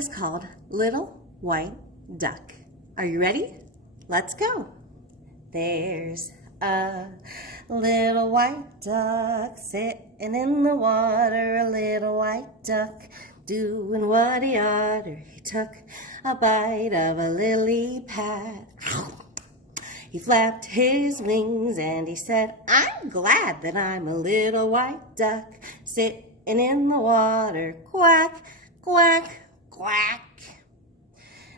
is called Little White Duck. Are you ready? Let's go. There's a little white duck sitting in the water, a little white duck doing what he oughter. He took a bite of a lily pad. He flapped his wings and he said, I'm glad that I'm a little white duck sitting in the water. Quack, quack, quack.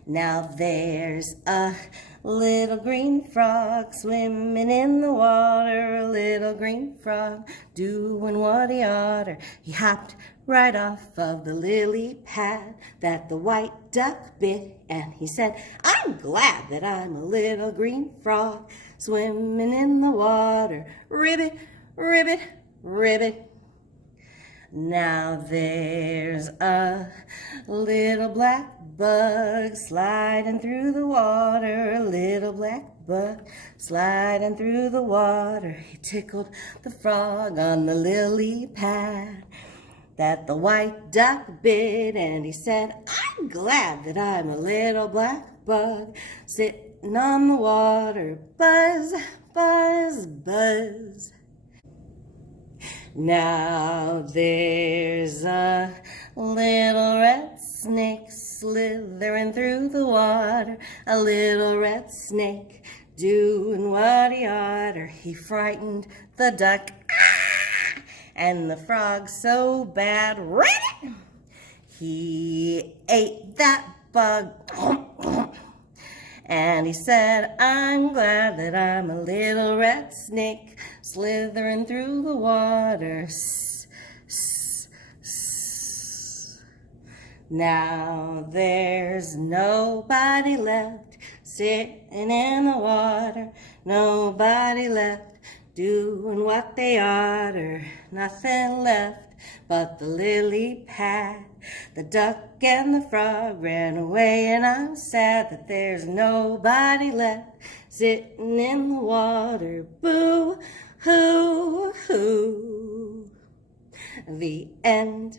Now there's a little green frog swimming in the water, a little green frog doing what he oughter. He hopped right off of the lily pad that the white duck bit, and he said, I'm glad that I'm a little green frog swimming in the water. Ribbit, ribbit, ribbit. Now there's a little black bug sliding through the water, a little black bug sliding through the water. He tickled the frog on the lily pad that the white duck bit, and he said, I'm glad that I'm a little black bug sitting on the water. Buzz, buzz, buzz. Now there's a little red snake slithering through the water, a little red snake doing what he oughter. He frightened the duck, and the frog so bad, ribbit, he ate that bug. And he said, I'm glad that I'm a little red snake slithering through the water. Now there's nobody left sitting in the water, nobody left doing what they oughter, nothing left but the lily pad. The duck and the frog ran away, and I'm sad that there's nobody left sitting in the water. Boo, hoo, hoo. The end.